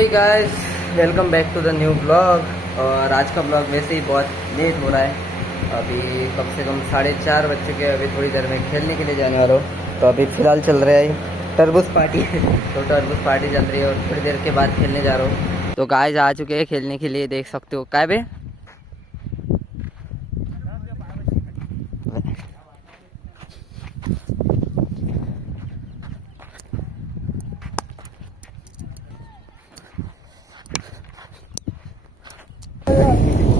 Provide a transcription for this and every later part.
हे guys, welcome back to the new blog. और आज का ब्लॉग वैसे ही बहुत लेट हो रहा है। अभी कम से कम 4:30 बज चुके हैं। अभी थोड़ी देर में खेलने के लिए जाने वाला हूँ। तो अभी फ़िलहाल चल रहा है तरबूज पार्टी तो तरबूज पार्टी चल रही है और थोड़ी देर के बाद खेलने जा रहा हूँ। तो गाइस आ चुके हैं खेलने के लिए, देख सकते हो। क्या बे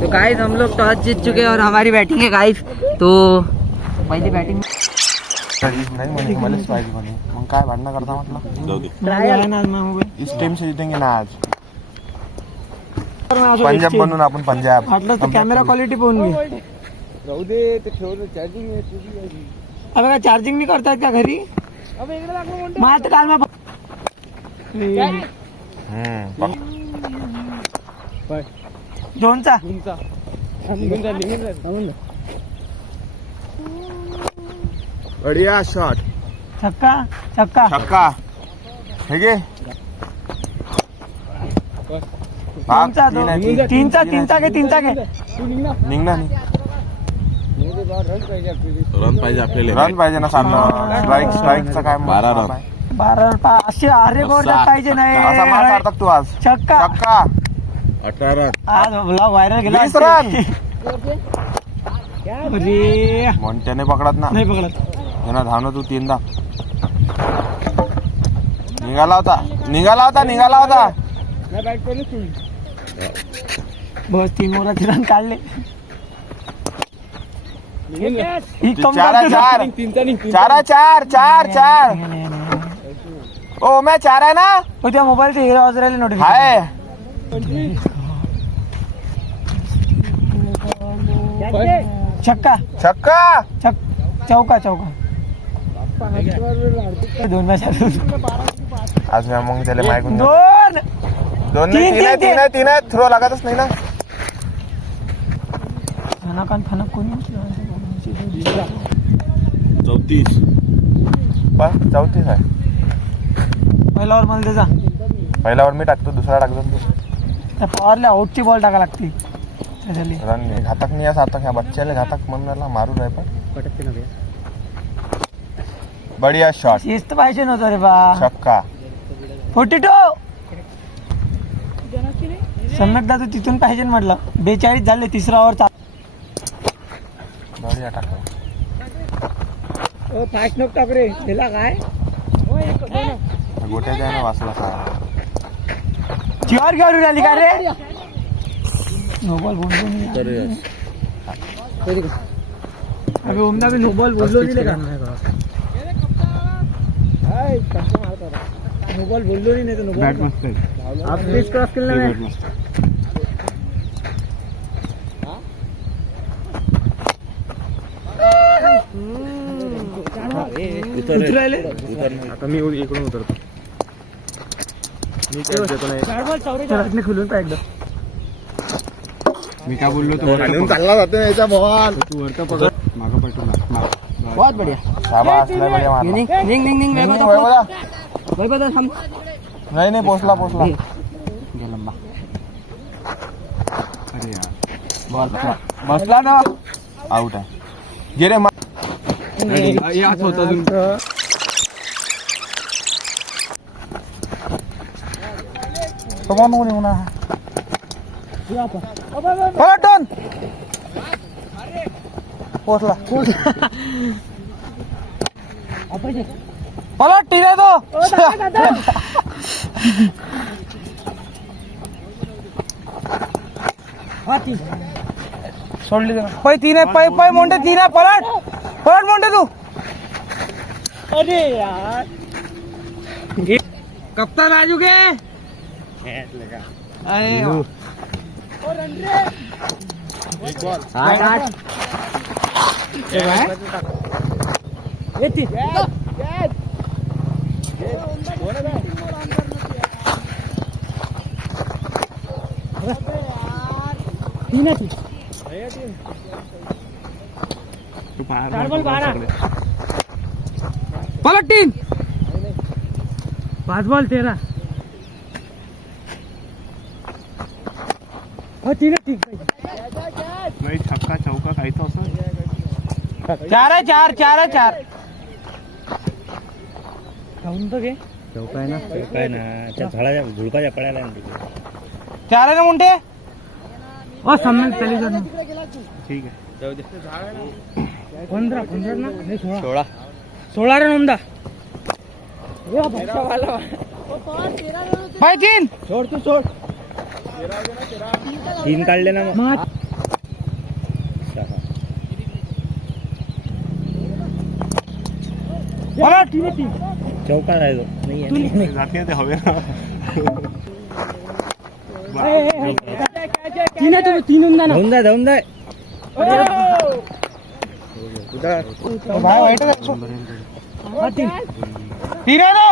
तो गाइस हम लोग टॉस जीत चुके हैं और हमारी बैटिंग है गाइस। तो पहली बैटिंग नहीं म्हणे मलाच पाहिजे म्हणे. मग काय भांडणं करता म्हटलं इस टीम से जीतेंगे ना आज. पंजाब बनून आपण पंजाब. म्हटलं तर कॅमेरा क्वालिटी पाहून घे. राहू दे ते ठेवलं चार्जिंग. अबे काय चार्जिंग नाही करतायत का घरी? मग आता काल मग दोनचा बढ़िया शॉट. छक्का छक्का छक्का. हे घे. तीनचा तीनचा घे निघणार नाही. रन पाहिजे ना. स्ट्राईकचा काय 12 रन. 12 असे अरे गोर पाहिजे नाही. असा मार काढतात तू आज. छक्का छक्का. 18 रन. आज ब्लॉग व्हायरल गेला. 20 रन. अरे मोंट्याने पकडत ना. नाही पकडत. यांना धावणं तू 3दा. निघाला होता. बस 3 ओव्हरात रन काढले. ही कम 4 ओ मैं 4 आहे ना. त्या मोबाईलचे हिरो वाजू राहिले नोटिफिकेशन. हाय. छक्का छक्का. चौका 2 मॅच आज मी मग त्याला मागून 2 तीन आहे. थ्रो लागतच नाही ना. फनक कोणी 34 आहे. पहिल्यावर मला त्याचा पहिल्यावर मी टाकतो, दुसरा टाकतो तू. त्या पॉवरला आउटची बॉल टाका लागते. रन घातक नाही आहे. आता ह्या बच्च्याला घातक म्हणून मारू आहे. पण बढिया शॉट. शिस्त पाहिजे नव्हतं रे बा. छक्का. 42 सम्यक दादा तिथून पाहिजे म्हटलं. 42 झाले. तिसरा ओव्हर. बढिया टाकलं. फास्ट नोक टाक रे. त्याला काय गोट्याच्या आहे ना वाचला काय. चिवर घेऊन राहिली का रे. नोबॉल बोललो नाही. अबे ओमदा भी नोबॉल बोललो नाही का. नोबॉल बोललो नाही तर नोबॉल आप बेस क्रॉस केलं नाही. उतरायले आता मी इकडून उतरतो. मी काय देतो नाही. खुलून पाहिजे. मी काय बोललो तू चालला जातो याचा बॉल. तू वरता पकड. मागं पटून बहुत बढ़िया. शाबास. लय बढिया मारला. निंग वैभव थांब. नाही पोचला. लंबा अरे यार. बॉल बसला ना. आउट आहे. गे रे. याच होता पलटून पोचला. पलट टीने तो सोडली पै 3 आहे. पै मोंटे 3 आहे. पलट मोंटे तू. अरे यार कप्तान राजू के. अरे पलट 3 5 बॉल 13. हो तीन तीन नाही छक्का चौका काही तर असं चार आहे चार चार आहे चार खाऊन तर घे चौका आहे ना काय ना त्या झाडाच्या झुडपाच्या पडायला चार आहे ना मुंडे हो सम्मान चालू जा ठीक आहे जाऊ दे 15 15 ना नाही 16 16 रे नोंदा भाई तीन सोड तू सोड 3 काढले ना मग बोला तीन तीन चौका राहिलो नाही जाते ते हवे ना तीन आहे तुम्ही तीन नोंदा ना जाऊन जाय भाई वाईट आहे तीन तीन आहे ना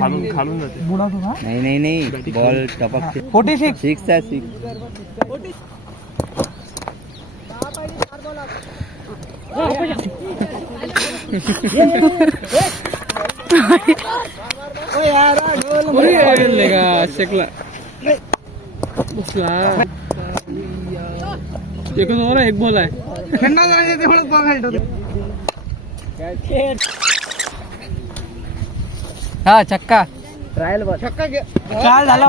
खालून खालून जाते नाही बॉल टपकते 46 6 आहे 6 एक ओव्हर एक बॉल आहे खंडा जायचं तेवढं बघायला हा छक्का ट्रायल बॉल छक्का चाल झाला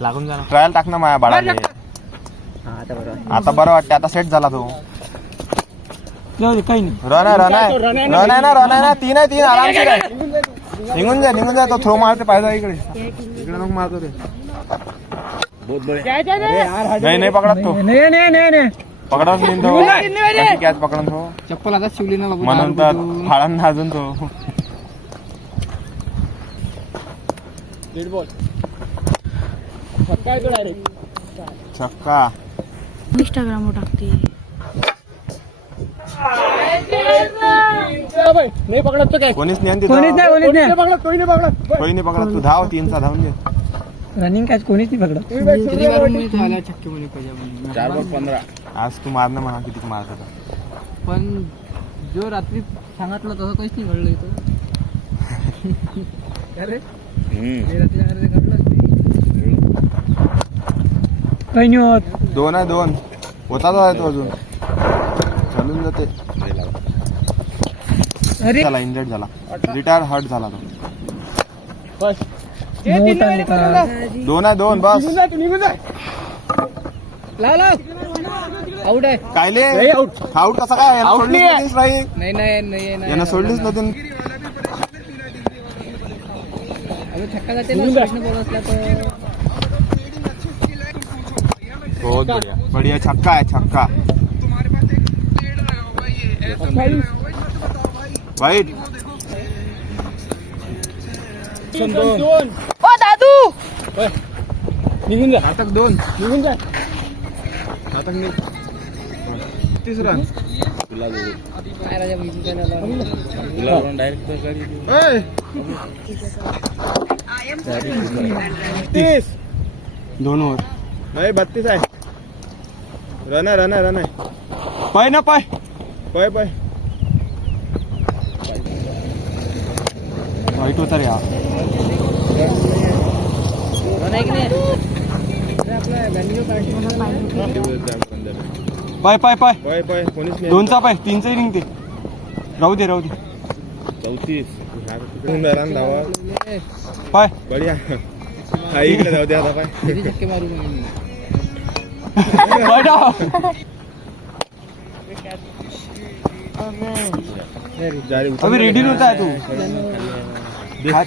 लागून जा ट्रायल टाक ना माझ्या बाळाला हा आता बरोबर आता बरं वाटते आता सेट झाला तो जाऊ दे काही नाही रन आहे ना तीन आहे आरामशीर आहे निघून जा तो थ्रो मारते पाहिजे इकडे नको मारतो ते बहुत बढिया नाही पकडत तो नाही पकडत नाही तो कशी कॅच पकडून तो चप्पल आता शिवली ना म्हणून तर फाळांना अजून तो छक्का इंस्टाग्रामवर टाकते नाही पकडत तो काय कोणीच नाही कोणीच नाही कोणी नाही पकडत तू धाव 3चा धावून दे रनिंग कॅच कोणीच नाही पकडत 4 बॉल 15 आज तू मारणं म्हणा किती मारत होता पण जो रात्री सांगितलं तसं काहीच नाही घडलं इथं अरे हम्म रात्री सांगितलं काही नाही होत 2 आहे 2 होताच आहे तो अजून चालून जाते अरे झाला इंजर्ड झाला रिटायर हर्ट झाला तो 2 आहे 2 बस आउट आहे कायले आउट कसा काय यानं सोडलीच नव्हतीस राही नाही यानं सोडलीच नव्हती छक्का जाते ना बॉल असला तर बहुत बढ़िया बढ़िया छक्का है छक्का वाईट ओ दादू निघून जा नाटक 2 निघून जा नाटक नाही 30 रन काय राजा तुला डायरेक्ट गाडी 30 2 ओव्हर नाही 32 आहे रन आहे पाय ना पाय पाय वाईट होता रे हा पाय कोणीच नाही 2चा पाय 3चाही निघते राहू दे 34 रन धावा पाय बढिया हा इकडे जाऊ दे आता पाय छक्के मारू अभी रेडी नव्हता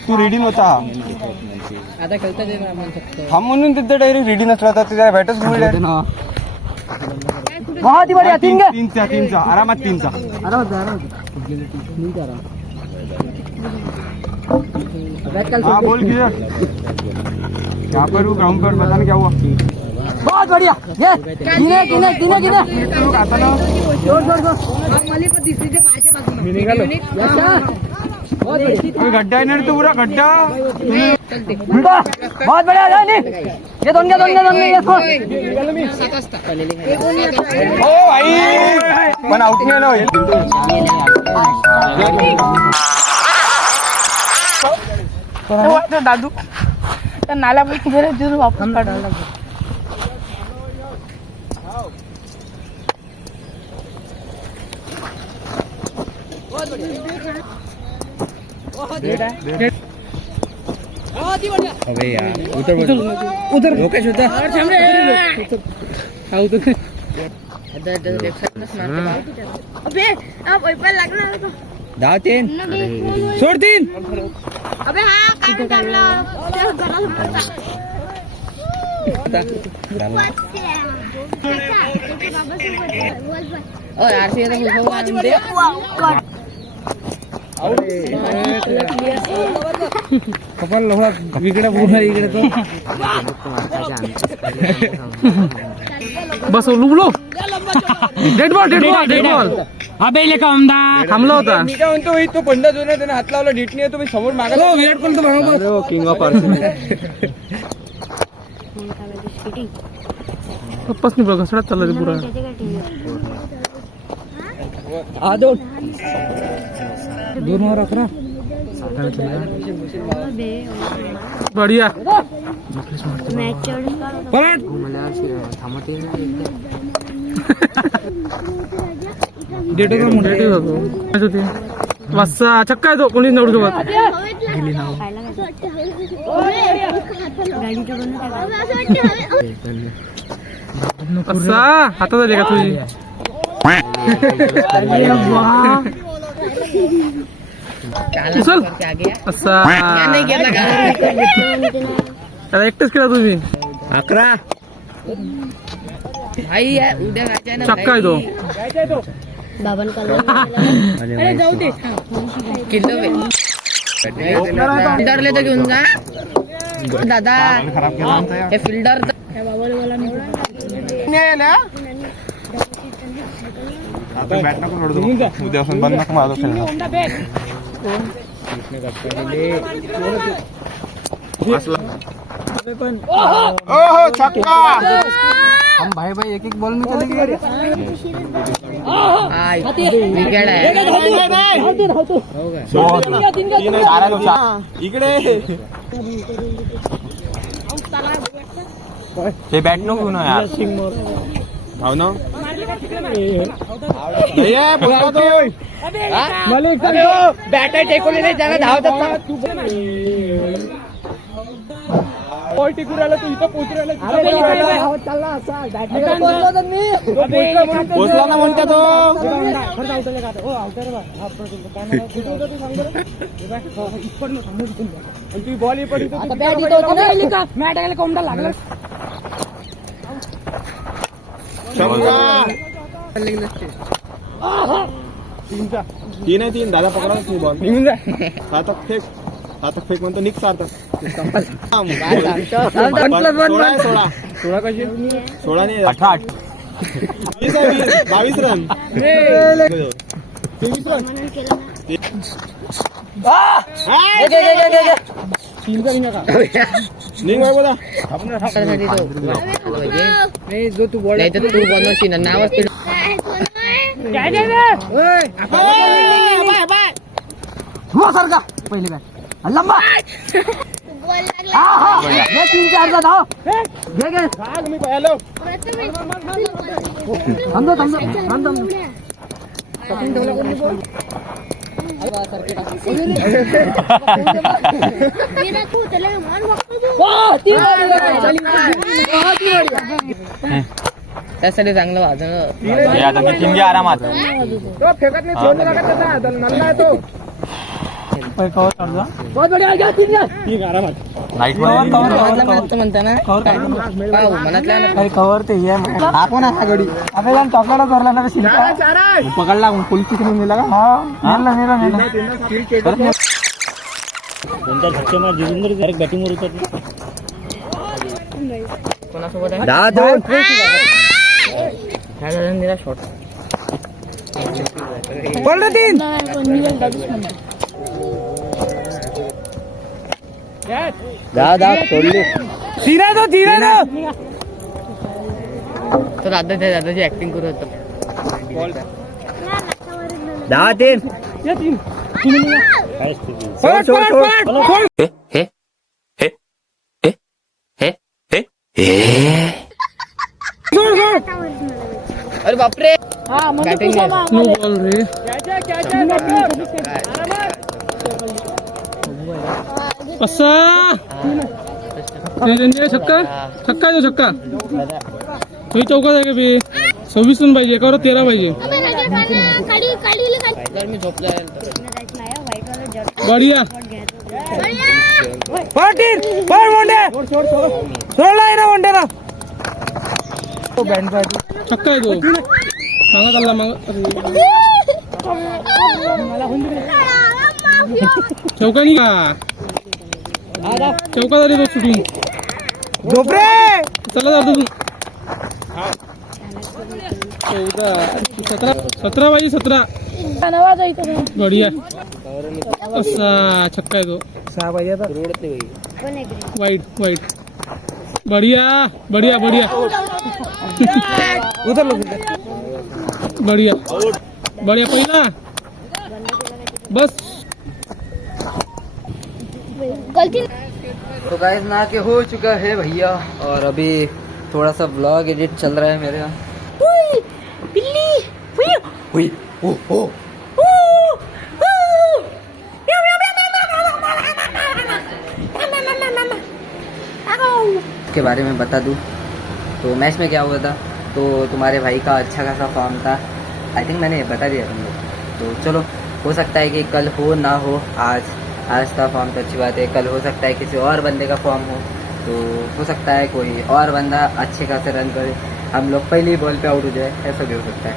तू रेडी नव्हता आता खेळता दे ना आम्हाला फक्त हा म्हणून तिथे डायरेक्ट रेडी नसला तर त्याला बॅटच मिळेल तीनचा आरामात 3चा हाँ बोल किधर यहाँ पर ग्राउंड पर बताने क्या हुआ बहुत बढ़िया ये किने आता ना मला पण दिसली ते पायच्या बाजूला मी निघालो गड्ढा है ना तो पूरा गड्ढा बहुत बढ़िया ये दोन ये ओ भाई पण आउट नाही ना होईल दादू नाला पैकी वापस काढायला लागेल अबे यार उधर लोकेश उधर अबे अब वैपर लागणार होतं. दहा तीन सोड तीन अबे हा काय काढला ते घरासमोर कपाल लोहा इकडे पूर्ण इकडे तो बस लुगलो डेड बॉल अबे लेका आमदार थांबला होता मी काय म्हणतो तो पंडा जो त्याने हात लावला डिटनी आहे तुम्ही समोर मागा विराट कोहली तर बरोबर किंग ऑफ आरसीबी पप्पाच नाही बघा सडा चालला रे पुरा दोन वर अकरा बढ़िया परत वासा छक्का आहे तो कोणीच निवडू शकत असा हातात आली का तुझी उचल असा त्याला एकटेच केला तुम्ही 11 चक्का आहे तो जाऊ दे फिल्डरले तर घेऊन जा दादा हे फिल्डर बॅट नको रडू उद्या असून बंद नको माझं खेळणं ओहो छक्का हम भाई भाई एक बॉल में चले गए विकेट आहे इकडे ते बॅट नको घेऊन यार हो ना बॅट टेकवली नाही त्याला धावतात टिकून राहिला तू इथं पोहोचू राहिला पोचला ना म्हणता तो तुम्ही बॉल मॅट कोंबडा लागला तीन आहे तीन दादा पकडा नाही बॉल निघून जा हातात फेक म्हणतो निघ सारतात 16 कशी 16 नाही 18 22 रन 23 रन निघ बोला जो तू बॉल नाही तर तू बनवशील ना नावच सारखा पहिले बॅट लंबा गोल लागला 3-4 धाव घे मी पाहिलो थांबतो त्यासाठी चांगलं वाजणं आरामात तो फेकत नाही सोडलं लागत त्याचा नल्ला आहे तो बहुत बढ़िया गया तीन आरामात म्हणता ना मनातल्या कवर ते आपण हा गडी आपल्याला टॉकला धरला ना पकडला पोलीस स्टेशन नेला का नेला कोणता धक्के मार जिंदर डायरेक्ट बॅटिंग वर उतरली कोणासोबत आहे 10 शॉट पडलं तीन दा तोडली धीरे दो तो दादाची ऍक्टिंग करत होता. दहा तीन ये तीन सोड सोड सोड अरे बापरे बॅटिंग नो बॉल रे असा छक्का छक्का आहे तो छक्का तो चौकात आहे का बे 26 रन पाहिजे एकावर 13 पाहिजे मी झोपलाय. बढिया पाटील पण मोंडे सोडलाय ना मोंडेला छक्का आहे तो मागा चालला चौकानी का चौका झाली तो सुटून झोपरे चला जातो तू 17 पाहिजे 17 बढिया असा छक्का आहे तो 6 पाहिजे आता वाईट बढिया बढिया बढिया बढिया बढिया पहिला बस. तो गाइस ना के हो चुका है भैया और अभी थोड़ा सा ब्लॉग एडिट चल रहा है मेरे यहाँ. हुई ओ के बारे में बता दूं तो मैच में क्या हुआ था. तो तुम्हारे भाई का अच्छा खासा फॉर्म था. आई थिंक मैंने बता दिया तुम लोग. तो चलो हो सकता है कि कल हो ना हो. आज का फॉर्म तो अच्छी बात है. कल हो सकता है किसी और बंदे का फॉर्म हो सकता है कोई और बंदा अच्छे खासे रन करे, हम लोग पहली बॉल पे आउट हो जाए, ऐसा भी हो सकता है.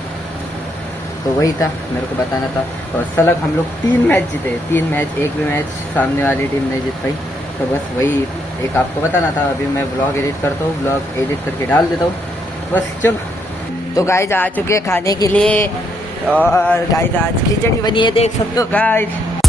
तो वही था मेरे को बताना था. और सलग हम लोग 3 मैच जीते. 3 मैच, एक भी मैच सामने वाली टीम नहीं जीत पाई. तो बस वही एक आपको बताना था. अभी मैं ब्लॉग एडिट करता हूँ, ब्लॉग एडिट करके डाल देता हूँ. बस चलो. तो गाइस आ चुके हैं खाने के लिए और गाइस आज खिचड़ी बनी है, देख सकते हो गाइस.